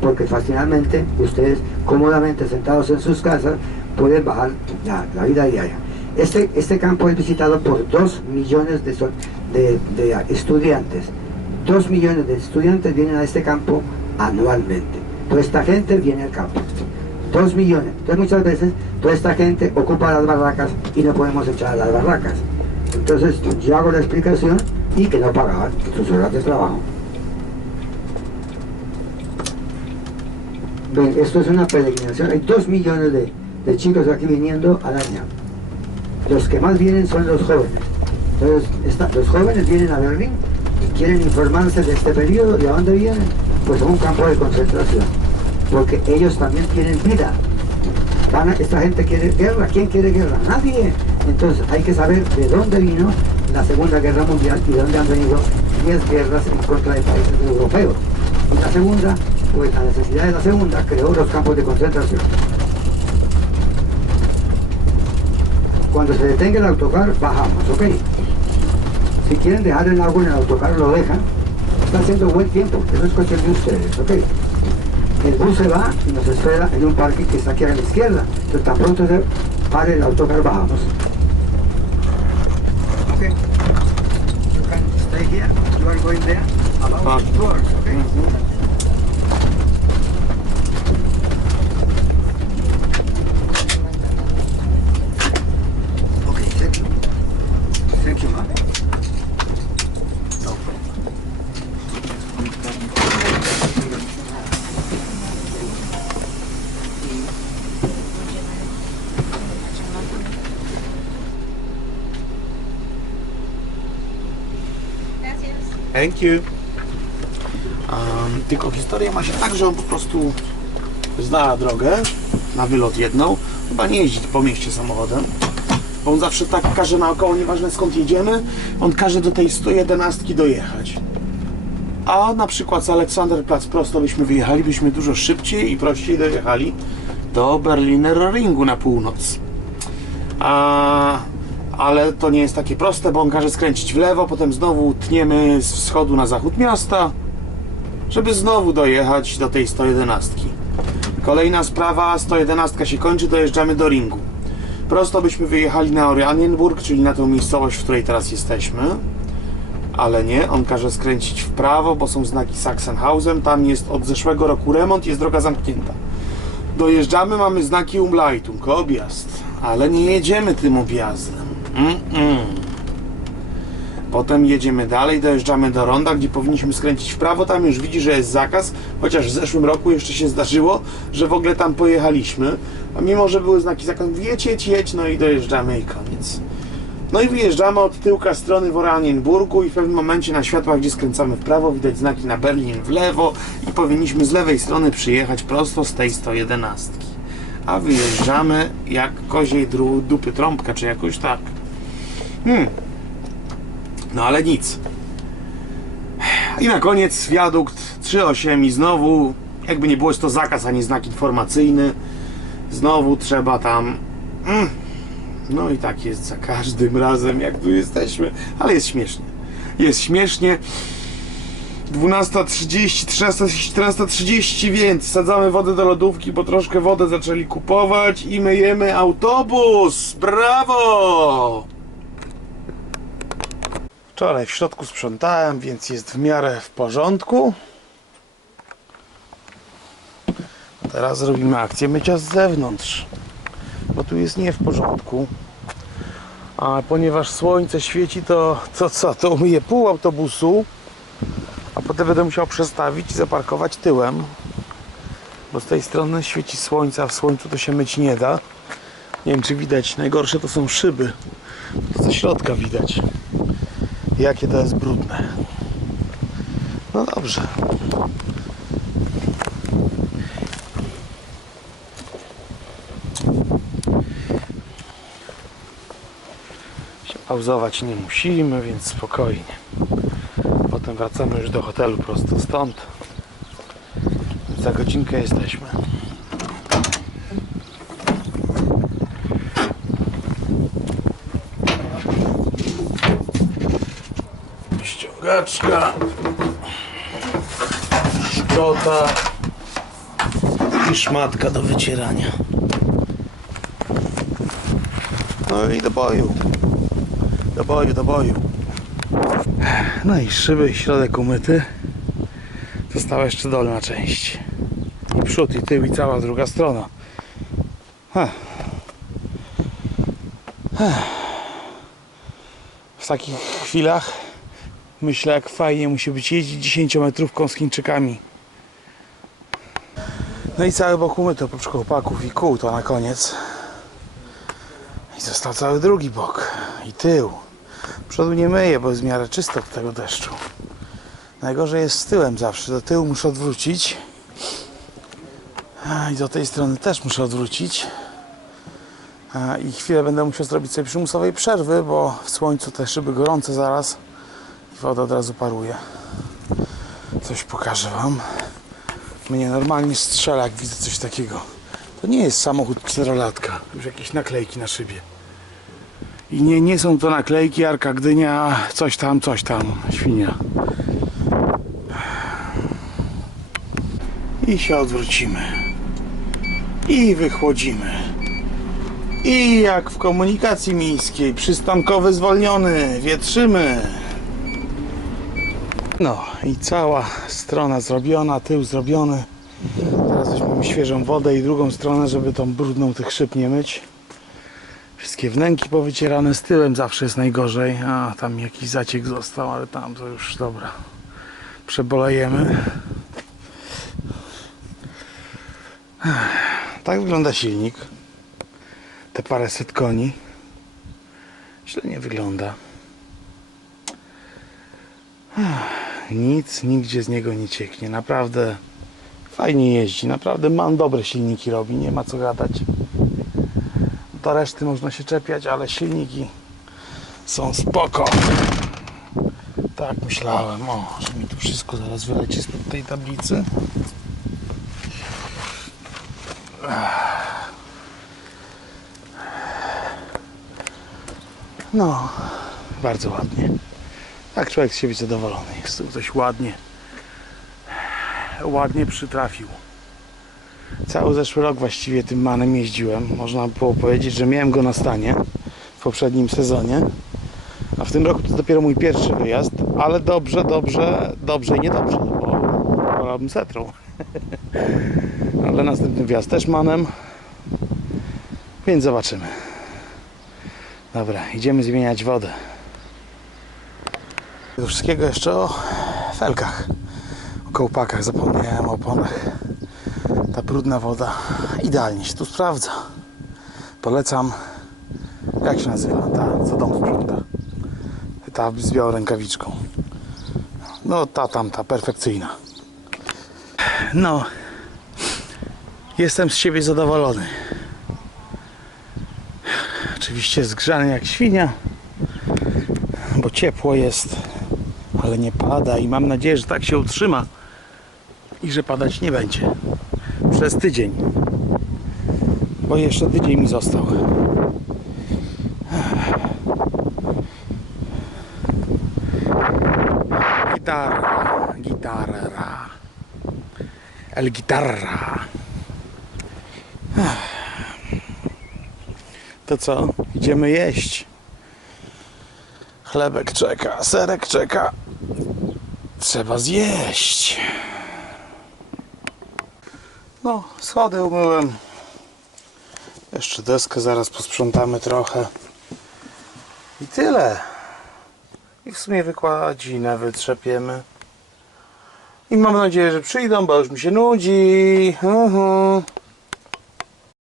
porque fácilmente ustedes cómodamente sentados en sus casas pueden bajar la, la vida diaria. Este, este campo es visitado por dos millones de, de- de estudiantes. Dos millones de estudiantes vienen a este campo anualmente. Toda esta gente viene al campo. Dos millones. Entonces muchas veces toda esta gente ocupa las barracas y no podemos echar a las barracas. Entonces yo hago la explicación y que no pagaban sus horas de trabajo. Esto es una peregrinación. Hay dos millones de, de chicos aquí viniendo al año. Los que más vienen son los jóvenes. Entonces, esta- los jóvenes vienen a Berlín y quieren informarse de este periodo. ¿De dónde vienen? Pues a un campo de concentración. Porque ellos también tienen vida. Van a- esta gente quiere guerra. ¿Quién quiere guerra? Nadie. Entonces hay que saber de dónde vino la Segunda Guerra Mundial y de dónde han venido 10 guerras en contra de países europeos. Y la segunda, pues la necesidad de la segunda creó los campos de concentración. Cuando se detenga el autocar, bajamos, ¿ok? Si quieren dejar el agua en el autocar, lo dejan. Está haciendo buen tiempo, eso es cuestión de ustedes, ¿ok? El bus se va y nos espera en un parque que está aquí a la izquierda. Entonces, tan pronto se pare el autocar, bajamos. Ok. You can stay here. You are going there. About two hours, okay? Okay, Thank you. Um, tylko historia ma się tak, że on po prostu zna drogę na wylot jedną. Chyba nie jeździ po mieście samochodem. Bo on zawsze tak każe naokoło, nieważne skąd jedziemy, on każe do tej 111 dojechać. A na przykład z Aleksanderplatz prosto byśmy wyjechali, byśmy dużo szybciej i prościej dojechali do Berliner Ringu na północ. A, ale to nie jest takie proste, bo on każe skręcić w lewo, potem znowu tniemy z wschodu na zachód miasta, żeby znowu dojechać do tej 111. Kolejna sprawa, 111 się kończy, dojeżdżamy do ringu. Prosto byśmy wyjechali na Oranienburg, czyli na tą miejscowość, w której teraz jesteśmy. Ale nie, on każe skręcić w prawo, bo są znaki Sachsenhausen. Tam jest od zeszłego roku remont, jest droga zamknięta. Dojeżdżamy, mamy znaki Umleitung, objazd, ale nie jedziemy tym objazdem. Mm-mm. Potem jedziemy dalej, dojeżdżamy do ronda, gdzie powinniśmy skręcić w prawo. Tam już widzi, że jest zakaz, chociaż w zeszłym roku jeszcze się zdarzyło, że w ogóle tam pojechaliśmy. A mimo, że były znaki zakazu, jedź, jedź, jedź, no i dojeżdżamy i koniec. No i wyjeżdżamy od tyłka strony w Oranienburgu i w pewnym momencie na światłach, gdzie skręcamy w prawo, widać znaki na Berlin w lewo i powinniśmy z lewej strony przyjechać prosto z tej 111. A wyjeżdżamy jak koziej dupy trąbka, czy jakoś tak. Hmm. No ale nic. I na koniec wiadukt 3.8 i znowu, jakby nie było, jest to zakaz, a nie znak informacyjny. Znowu trzeba tam... Mm. No i tak jest za każdym razem, jak tu jesteśmy. Ale jest śmiesznie. Jest śmiesznie. 12.30, 13.30, 14.30, więc sadzamy wodę do lodówki, bo troszkę wodę zaczęli kupować i myjemy autobus. Brawo! Wczoraj w środku sprzątałem, więc jest w miarę w porządku. Teraz zrobimy akcję mycia z zewnątrz, bo tu jest nie w porządku. A ponieważ słońce świeci, to to co? To umyję pół autobusu, a potem będę musiał przestawić i zaparkować tyłem, bo z tej strony świeci słońce, a w słońcu to się myć nie da. Nie wiem, czy widać. Najgorsze to są szyby. To ze środka widać jakie to jest brudne. No dobrze. Się pauzować nie musimy, więc spokojnie. Potem wracamy już do hotelu prosto stąd. Za godzinkę jesteśmy. Ściągaczka, szczota, I szmatka do wycierania. No i do boju. Do boju, do boju. No i szyby i środek umyty. Została jeszcze dolna część. I przód, i tył, i cała druga strona. Ha. Ha. W takich chwilach myślę, jak fajnie musi być jeździć 10 metrówką z Chińczykami. No i cały bok umyty oprócz chłopaków i kół to na koniec. I został cały drugi bok i tył. Przodu nie myję, bo jest w miarę czysto od tego deszczu. Najgorzej jest z tyłem zawsze. Do tyłu muszę odwrócić. I do tej strony też muszę odwrócić. I chwilę będę musiał zrobić sobie przymusowej przerwy, bo w słońcu te szyby gorące zaraz woda od razu paruje. Coś pokażę Wam. Mnie normalnie strzela, jak widzę coś takiego. To nie jest samochód czterolatka. Już jakieś naklejki na szybie. I nie, nie są to naklejki Arka Gdynia, coś tam, coś tam, świnia. I się odwrócimy. I wychłodzimy. I jak w komunikacji miejskiej, przystankowy zwolniony, wietrzymy. No i cała strona zrobiona, tył zrobiony. Teraz weźmiemy świeżą wodę i drugą stronę, żeby tą brudną tych szyb nie myć. Wszystkie wnęki powycierane z tyłem zawsze jest najgorzej. A tam jakiś zaciek został, ale tam to już dobra. Przebolejemy. Tak wygląda silnik. Te paręset koni. Źle nie wygląda. Nic nigdzie z niego nie cieknie. Naprawdę fajnie jeździ. Naprawdę man dobre silniki robi. Nie ma co gadać. Do reszty można się czepiać, ale silniki są spoko. Tak myślałem. O, że mi tu wszystko zaraz wyleci spod tej tablicy. No, bardzo ładnie. Tak człowiek z siebie zadowolony jest. Tu ktoś ładnie, ładnie przytrafił. Cały zeszły rok właściwie tym manem jeździłem. Można było powiedzieć, że miałem go na stanie w poprzednim sezonie. A w tym roku to dopiero mój pierwszy wyjazd, ale dobrze, dobrze, dobrze i niedobrze, bo wolałbym setrą. ale następny wjazd też manem, więc zobaczymy. Dobra, idziemy zmieniać wodę. Tego wszystkiego jeszcze o felkach, o kołpakach, zapomniałem o oponach. Ta brudna woda idealnie się tu sprawdza. Polecam. Jak się nazywa? Ta, co dom sprząta. Ta z białą rękawiczką. No ta tamta, perfekcyjna. No. Jestem z siebie zadowolony. Oczywiście zgrzany jak świnia, bo ciepło jest, ale nie pada i mam nadzieję, że tak się utrzyma i że padać nie będzie przez tydzień, bo jeszcze tydzień mi został. Gitarra, gitarra, el gitarra. To co? Idziemy jeść. Chlebek czeka, serek czeka. Trzeba zjeść. No, schody umyłem. Jeszcze deskę zaraz posprzątamy trochę. I tyle. I w sumie wykładzinę wytrzepiemy. I mam nadzieję, że przyjdą, bo już mi się nudzi. Mhm.